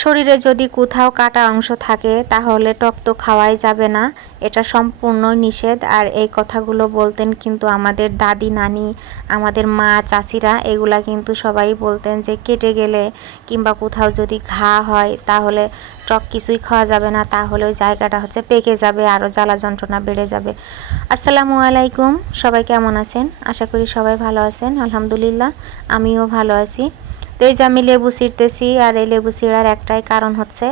শরীরে যদি কোথাও কাটা অংশ থাকে, তাহলে টক তো খাওয়াই যাবে না। এটা সম্পূর্ণ নিষেধ। আর এই কথাগুলো বলতেন কিন্তু আমাদের দাদি, নানি, আমাদের মা চাষিরা এগুলা কিন্তু সবাই বলতেন যে কেটে গেলে কিংবা কোথাও যদি ঘা হয়, তাহলে টক কিছুই খাওয়া যাবে না। তাহলে ওই জায়গাটা হচ্ছে পেকে যাবে আরও জ্বালা যন্ত্রণা বেড়ে যাবে। আসসালামু আলাইকুম। সবাই কেমন আছেন? আশা করি সবাই ভালো আছেন। আলহামদুলিল্লাহ, আমিও ভালো আছি। তো এই যে আমি লেবু ছিঁড়তেছি আর এই লেবু ছিঁড়ার একটাই কারণ হচ্ছে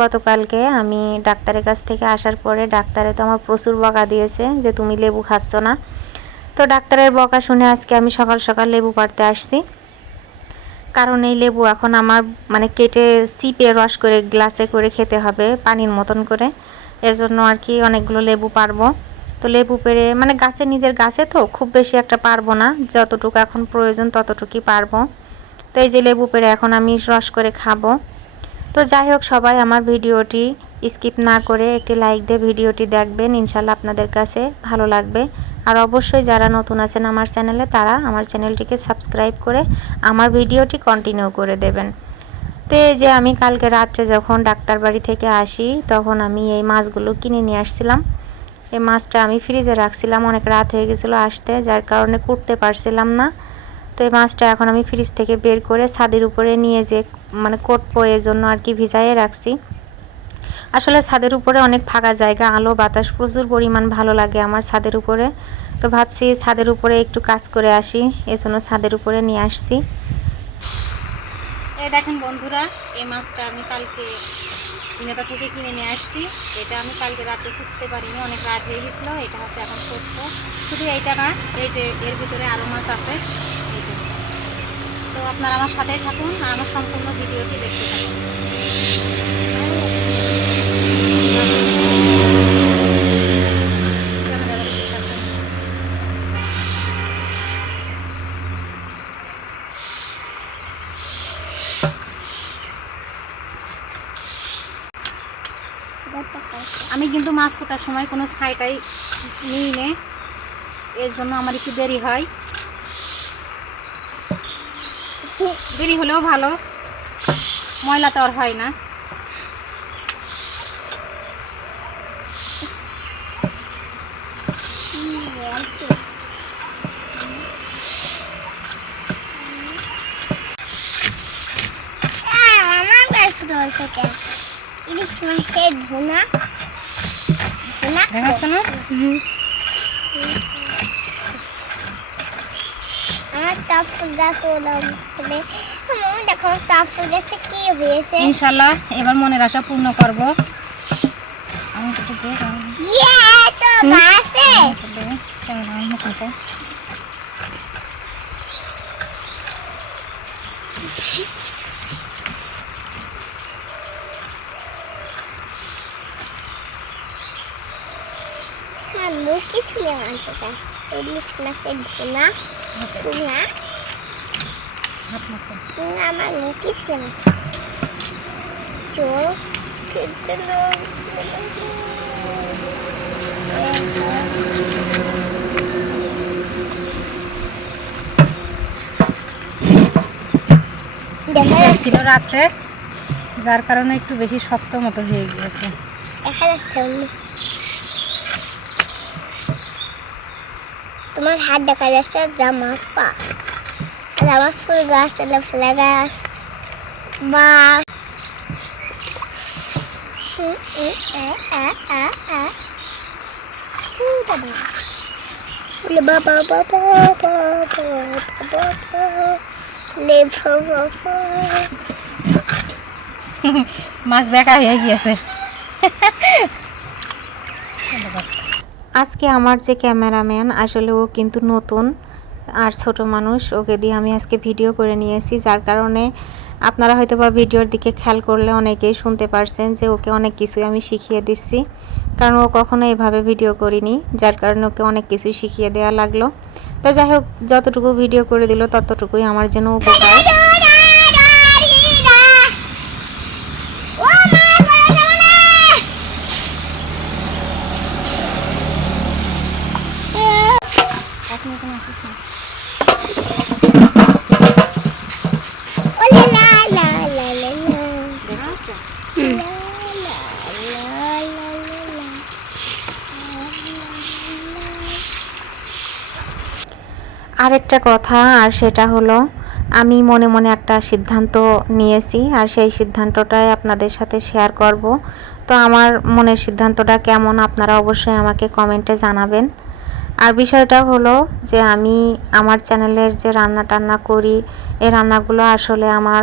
গতকালকে আমি ডাক্তারের কাছ থেকে আসার পরে ডাক্তারে তো আমার প্রচুর বকা দিয়েছে যে তুমি লেবু খাচ্ছ না। তো ডাক্তারের বকা শুনে আজকে আমি সকাল সকাল লেবু পাড়তে আসছি। কারণ এই লেবু এখন আমার মানে কেটে সিপে রস করে গ্লাসে করে খেতে হবে পানির মতন করে। এর জন্য আর কি অনেকগুলো লেবু পারব তো লেবু পেড়ে মানে গাছে নিজের গাছে তো খুব বেশি একটা পারব না। যতটুকু এখন প্রয়োজন ততটুকুই পারব তো এই যে লেবু পেড়ে এখন আমি রস করে খাব। তো যাই হোক, সবাই আমার ভিডিওটি স্কিপ না করে একটি লাইক দিয়ে ভিডিওটি দেখবেন, ইনশাল্লাহ আপনাদের কাছে ভালো লাগবে। আর অবশ্যই যারা নতুন আছেন আমার চ্যানেলে, তারা আমার চ্যানেলটিকে সাবস্ক্রাইব করে আমার ভিডিওটি কন্টিনিউ করে দেবেন। তো এই যে আমি কালকে রাত্রে যখন ডাক্তার বাড়ি থেকে আসি, তখন আমি এই মাছগুলো কিনে নিয়ে আসছিলাম। এই মাছটা আমি ফ্রিজে রাখছিলাম, অনেক রাত হয়ে গেছিল আসতে, যার কারণে কুটতে পারছিলাম না। তো এই মাছটা এখন আমি ফ্রিজ থেকে বের করে ছাদের উপরে নিয়ে যে মানে কোটবো এর জন্য আর কি ভিজাইয়ে রাখছি। আসলে ছাদের উপরে অনেক ফাঁকা জায়গা, আলো, বাতাস প্রচুর পরিমাণ ভালো লাগে আমার ছাদের উপরে। তো ভাবছি ছাদের উপরে একটু কাজ করে আসি, এজন্য ছাদের উপরে নিয়ে আসছি। এই দেখেন বন্ধুরা, এই মাছটা আমি কালকে চিনেটা থেকে কিনে নিয়ে আসছি। এটা আমি কালকে রাত্রে ফুটতে পারিনি, অনেক রাত হয়ে গেছিল, এটা হচ্ছে এখন ফুটতো শুধু এইটা না, এই যে এর ভিতরে আরও মাছ আছে। তো আপনারা আমার সাথেই থাকুন আর আমার সম্পূর্ণ ভিডিওটি দেখতে থাকুন। আমি কিন্তু মাছ কোটার সময় কোনো ছাইটাই নিই নে, এর জন্য আমার একটু দেরি হয় দেরি হলেও ভালো। ময়লা তো আর হয় না। ইলিশ মাছের ভুনা ভুনা দেখা যাচ্ছে না আমার টাপুর গাছ ওরম করে আমার দেখো টাপুর গাছে কি হয়েছে? ইনশাল্লাহ এবার মনের আশা পূর্ণ করব। আমি কিছু দিয়ে ইয়ে তো বাসে। আমার মুখে ছিল মাংসটা ইলিশ মাছের ভুনা আমার মুখে ছিল চোখ ছিল রাত্রে যার কারণে একটু বেশি শক্ত মতো হয়ে গিয়েছে। দেখা যাচ্ছে। তোমার হাত দেখা যাচ্ছে জামা পা। আর আমার ফুল গাছ তাহলে ফুলে গাছ। হুম, বাবা। বাবা বাবা বাবা বাবা বাবা মাছ বেকা হয়ে গিয়েছে। আজকে আমার যে ক্যামেরাম্যান, আসলে ও কিন্তু নতুন আর ছোট মানুষ, ওকে দিয়ে আমি আজকে ভিডিও করে নিয়েছি, যার কারণে আপনারা হয়তো বা ভিডিওর দিকে খেয়াল করলে অনেকেই শুনতে পারছেন যে ওকে অনেক কিছুই আমি শিখিয়ে দিচ্ছি। কারণ ও কখনো এভাবে ভিডিও করিনি, যার কারণে ওকে অনেক কিছুই শিখিয়ে দেওয়া লাগল। তো যাই হোক, যতটুকু ভিডিও করে দিল, ততটুকুই আমার জন্য উপকার। আর কোনো আসিস না আরেকটা কথা, আর সেটা হলো, আমি মনে মনে একটা সিদ্ধান্ত নিয়েছি, আর সেই সিদ্ধান্তটাই আপনাদের সাথে শেয়ার করব। তো আমার মনের সিদ্ধান্তটা কেমন, আপনারা অবশ্যই আমাকে কমেন্টে জানাবেন। আর বিষয়টা হলো যে আমি আমার চ্যানেলের যে রান্না টান্না করি এ রান্নাগুলো আসলে আমার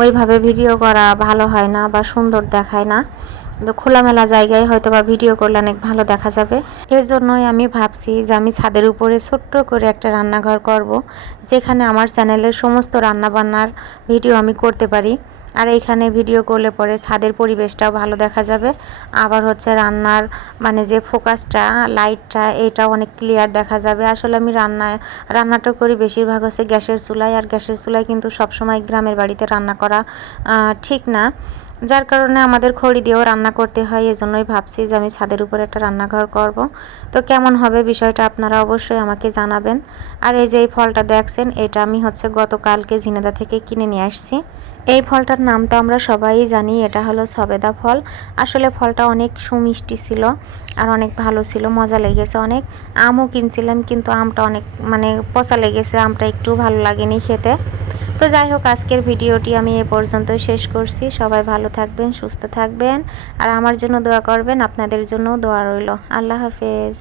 ওইভাবে ভিডিও করা ভালো হয় না বা সুন্দর দেখায় না। তো খোলামেলা জায়গায় হয়তো বা ভিডিও করলে অনেক ভালো দেখা যাবে। এর জন্যই আমি ভাবছি যে আমি ছাদের উপরে ছোট্ট করে একটা রান্নাঘর করব, যেখানে আমার চ্যানেলের সমস্ত রান্নাবান্নার ভিডিও আমি করতে পারি। আর এইখানে ভিডিও করলে পরে ছাদের পরিবেশটাও ভালো দেখা যাবে। আবার হচ্ছে রান্নার মানে যে ফোকাসটা, লাইটটা, এটাও অনেক ক্লিয়ার দেখা যাবে। আসলে আমি রান্না, রান্নাটা করি বেশিরভাগ হচ্ছে গ্যাসের চুলায়। আর গ্যাসের চুলায় কিন্তু সবসময় গ্রামের বাড়িতে রান্না করা ঠিক না। যার কারণে আমাদের খড়ি দিয়েও রান্না করতে হয়, এজন্যই ভাবছি যে আমি ছাদের উপরে একটা রান্নাঘর করব। তো কেমন হবে বিষয়টা আপনারা অবশ্যই আমাকে জানাবেন। আর এই যে এই ফলটা দেখছেন, এটা আমি হচ্ছে গতকালকে ঝিনেদা থেকে কিনে নিয়ে আসছি। এই ফলটার নাম তো আমরা সবাই জানি, এটা হলো সবেদা ফল। আসলে ফলটা অনেক সুমিষ্টি ছিল আর অনেক ভালো ছিল, মজা লেগেছে অনেক। আমও কিনছিলাম, কিন্তু আমটা অনেক মানে পচা লেগেছে, আমটা একটু ভালো লাগেনি খেতে। তো যাই হোক, আজকের ভিডিওটি আমি এ পর্যন্ত শেষ করছি। সবাই ভালো থাকবেন, সুস্থ থাকবেন। আর আমার জন্য দোয়া করবেন, আপনাদের জন্য দোয়া রইল। আল্লাহ হাফেজ।